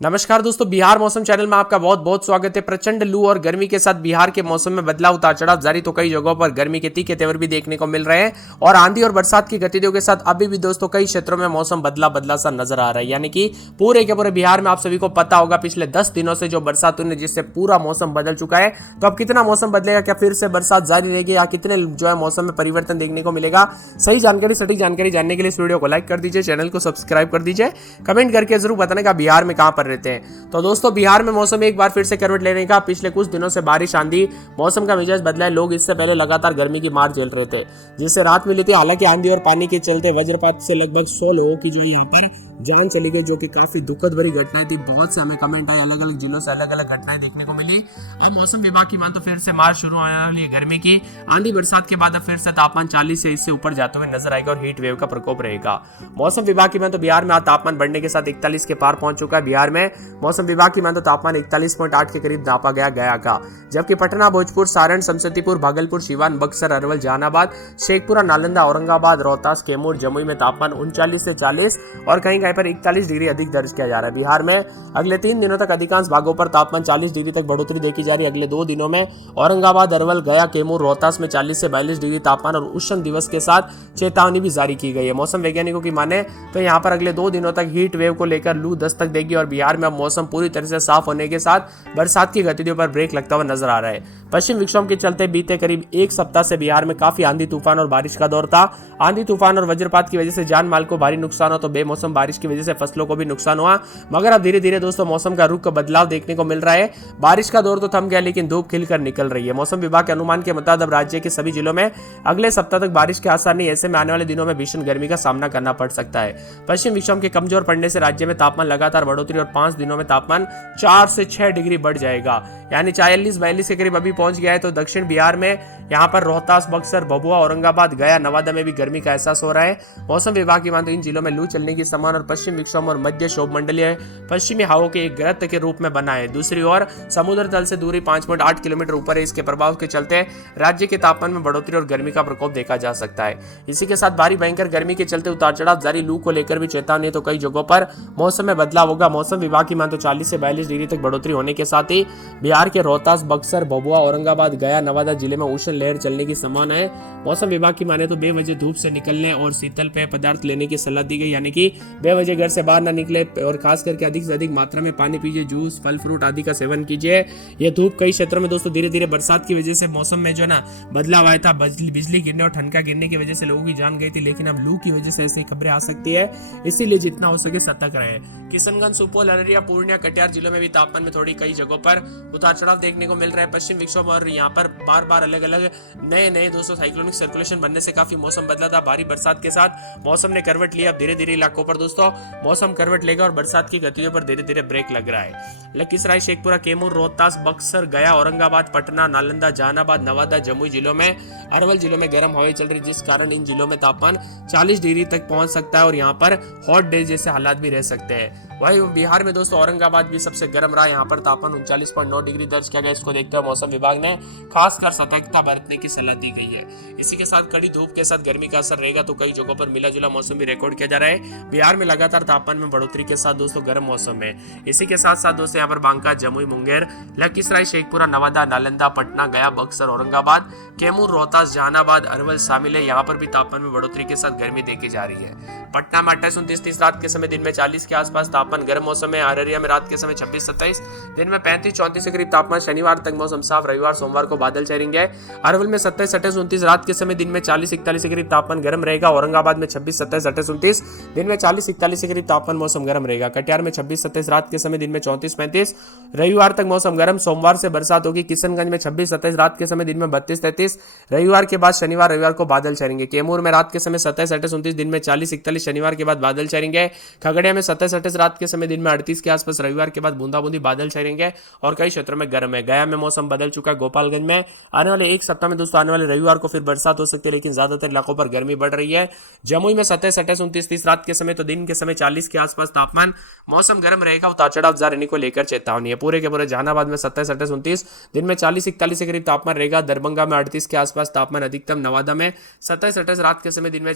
नमस्कार दोस्तों, बिहार मौसम चैनल में आपका बहुत बहुत स्वागत है। प्रचंड लू और गर्मी के साथ बिहार के मौसम में बदलाव उतार चढ़ाव जारी, तो कई जगहों पर गर्मी के तीखे तेवर भी देखने को मिल रहे हैं और आंधी और बरसात की गतिविधियों के साथ अभी भी दोस्तों कई क्षेत्रों में मौसम बदला बदला सा नजर आ रहा है। यानी कि पूरे के पूरे बिहार में आप सभी को पता होगा पिछले 10 दिनों से जो बरसात हुई जिससे पूरा मौसम बदल चुका है। तो अब कितना मौसम बदलेगा, क्या फिर से बरसात जारी रहेगी या कितने जो है मौसम में परिवर्तन देखने को मिलेगा? सही जानकारी, सटीक जानकारी जानने के लिए इस वीडियो को लाइक कर दीजिए, चैनल को सब्सक्राइब कर दीजिए, कमेंट करके जरूर बताने का बिहार में कहां पर रहते हैं। तो दोस्तों बिहार में मौसम एक बार फिर से करवट लेने का, पिछले कुछ दिनों से बारिश आंधी मौसम का मिजाज बदला है। लोग इससे पहले लगातार गर्मी की मार झेल रहे थे जिससे राहत मिली थी। हालांकि आंधी और पानी के चलते वज्रपात से लगभग 100 लोगों की जो यहाँ पर जान चली गई, जो कि काफी दुखद भरी घटनाएं थी। बहुत से हमें कमेंट आए, अलग अलग जिलों से अलग अलग घटनाएं देखने को मिली। अब मौसम विभाग की मान तो फिर से मार शुरू होने वाली है गर्मी की। आंधी बरसात के बाद अब फिर से तापमान 40 से इससे ऊपर जाते हुए नजर आएगा और हीट वेव का प्रकोप रहेगा। मौसम विभाग की मान तो बिहार में आज तापमान बढ़ने के साथ 41 के पार पहुंच चुका है। बिहार में मौसम विभाग की मान तो तापमान 41.8 के करीब नापा गया का, जबकि पटना, भोजपुर, सारण, समस्तीपुर, भागलपुर, सीवान, बक्सर, अरवल, जहानाबाद, शेखपुरा, नालंदा, औरंगाबाद, रोहतास, कैमूर, जमुई में तापमान 39 से 40 और कहीं कहीं पर 41 डिग्री अधिक दर्ज किया जा रहा है। बिहार में अगले 3 दिनों तक अधिकांश भागों पर तापमान 40 डिग्री तक बढ़ोतरी देखी जा रही है। अगले 2 दिनों में औरंगाबाद, अरवल, गया, कैमूर, रोहतास में 40 से 42 डिग्री तापमान और उष्ण दिवस के साथ चेतावनी भी जारी की गई है। मौसम वैज्ञानिकों की माने तो यहाँ पर अगले 2 दिनों तक हीट वेव को लेकर लू दस्तक देगी और बिहार में अब मौसम पूरी तरह से साफ होने के साथ बरसात की गतिविधियों पर ब्रेक लगता हुआ नजर आ रहा है। पश्चिम विक्षोभ के चलते बीते करीब एक सप्ताह से बिहार में काफी आंधी तूफान और बारिश का दौर था। आंधी तूफान और वज्रपात की वजह से जान माल को भारी नुकसान हो तो बेमौसम बारिश की वजह से फसलों को भी नुकसान हुआ। मगर अब धीरे धीरे दोस्तों मौसम का रुख बदलाव देखने को मिल रहा है। बारिश का दौर तो थम गया लेकिन धूप खिलकर निकल रही है। मौसम विभाग के अनुमान के मुताबिक अब राज्य के सभी जिलों में अगले सप्ताह तक बारिश के आसार नहीं। ऐसे में आने वाले दिनों में भीषण गर्मी का सामना करना पड़ सकता है। पश्चिम विक्षोभ के कमजोर पड़ने से राज्य में तापमान लगातार बढ़ोतरी और 5 दिनों में तापमान 4 से 6 डिग्री बढ़ जाएगा, यानी 40-42 के करीब अभी पहुंच गया है। तो दक्षिण बिहार में यहाँ पर रोहतास, बक्सर, भभुआ, औरंगाबाद, गया, नवादा में भी गर्मी का एहसास हो रहा है। मौसम विभाग की मानते इन जिलों में लू चलने की संभावना और पश्चिम विक्षोभ और मध्य क्षोभ मंडलीय पश्चिमी हवाओं के एक गर्त के रूप में बना है। दूसरी ओर समुद्र तल से दूरी 5.8 किलोमीटर ऊपर है। इसके प्रभाव के चलते राज्य के तापमान में बढ़ोतरी और गर्मी का प्रकोप देखा जा सकता है। इसी के साथ भारी भयंकर गर्मी के चलते उतार चढ़ाव जारी, लू को लेकर भी चेतावनी, तो कई जगहों पर मौसम में बदलाव होगा। मौसम विभाग की मान तो 40 से 42 डिग्री तक बढ़ोतरी होने के साथ ही बिहार के रोहतास, बक्सर, भभुआ, औरंगाबाद, गया, नवादा जिले में उष्ण लहर चलने की संभावना है। मौसम विभाग की माने तो बेवजह धूप से निकलने और शीतल पेय पदार्थ लेने की सलाह दी गई, यानी कि बेवजह घर से बाहर न निकले और खास करके अधिक से अधिक मात्रा में पानी पीजिए, जूस, फल फ्रूट आदि का सेवन कीजिए। यह धूप कई क्षेत्रों में दोस्तों धीरे धीरे बरसात की वजह से मौसम में जो है ना बदलाव आया था। बिजली गिरने और ठनका गिरने की वजह से लोगों की जान गई थी, लेकिन अब लू की वजह से ऐसी खबरें आ सकती है, इसीलिए जितना हो सके सतर्क रहे। किशनगंज, सुपौल, अररिया, पूर्णिया, कटिहार जिलों में भी तापमान में थोड़ी कई जगहों पर उतार चढ़ाव देखने को मिल रहा है। पश्चिम विक्षोभ और यहाँ पर बार बार अलग अलग नए दोस्तों साइक्लोनिक सर्कुलेशन बनने से काफी मौसम बदला था। भारी बरसात के साथ मौसम ने करवट लिया। अब धीरे धीरे इलाकों पर दोस्तों मौसम करवट लेगा और बरसात की गतिविधियों पर धीरे धीरे ब्रेक लग रहा है। लखीसराय, शेखपुरा, कैमूर, रोहतास, बक्सर, गया, औरंगाबाद, पटना, नालंदा, जहानाबाद, नवादा, जमुई जिलों में, अरवल जिलों में गर्म हवाएं चल रही, जिस कारण इन जिलों में तापमान 40 डिग्री तक पहुंच सकता है और यहाँ पर हॉट डे जैसे हालात भी रह सकते हैं। वही बिहार में दोस्तों औरंगाबाद भी सबसे गर्म रहा। यहाँ पर तापमान 39.9 डिग्री दर्ज किया गया। इसको देखते हुए मौसम विभाग ने खासकर सतर्कता बरतने की सलाह दी गई है। इसी के साथ कड़ी धूप के साथ गर्मी का असर रहेगा, तो कई जगहों पर मिला जुला मौसम भी रिकॉर्ड किया जा रहा है। बिहार में लगातार तापमान में बढ़ोतरी के साथ दोस्तों गर्म मौसम है। इसी के साथ साथ दोस्तों यहाँ पर बांका, जमुई, मुंगेर, लखीसराय, शेखपुरा, नवादा, नालंदा, पटना, गया, बक्सर, औरंगाबाद, कैमूर, रोहतास, जहानाबाद, अरवल शामिल है। यहाँ पर भी तापमान में बढ़ोतरी के साथ गर्मी देखी जा रही है। पटना में 28-29 रात के समय दिन में 40 के आसपास तापमान गर्म मौसम है। अररिया में रात के समय 26-27 दिन में 35-34 के करीब तापमान। शनिवार तक मौसम साफ, रविवार सोमवार को बादल छाएंगे। अरवल में 27-28-29 रात के समय दिन में 40-41 के करीब तापमान गर्म रहेगा। औरंगाबाद में 26-27-28-29 दिन में 40-41 के करीब तापमान मौसम गर्म रहेगा। कटिहार में 26-27 रात के समय दिन में 34-35 रविवार तक मौसम गर्म। सोमवार से बरसात होगी। किशनगंज में 26-27 रात के समय दिन में 32-33 रविवार के बाद शनिवार रविवार को बादल छाएंगे। कैमूर में रात के समय 27-28-29 दिन में 40-41 शनिवार के बाद बादल छाएंगे। खगड़िया में 27-28 रात के समय दिन में 38 के आसपास रविवार के बाद बूंदाबूंदी बादल छाएंगे और कई क्षेत्रों में गर्म है। गया में मौसम बदल चुका है। गोपालगंज में आने वाले एक सप्ताह में दोस्तों आने वाले रविवार को फिर बरसात हो सकती है, लेकिन ज्यादातर इलाकों पर गर्मी बढ़ रही है। जमुई में 27-28-29-30 रात के समय तो दिन के समय 40 के आसपास तापमान, मौसम गर्म रहेगा। उतार चढ़ाव जारी को लेकर चेतावनी है। पूरे के पूरे जहानाबाद में 27-28-29 दिन में 40-41 के करीब तापमान रहेगा। दरभंगा में 38 के आसपास तापमान अधिकतम। नवादा में 27-28 रात के समय दिन में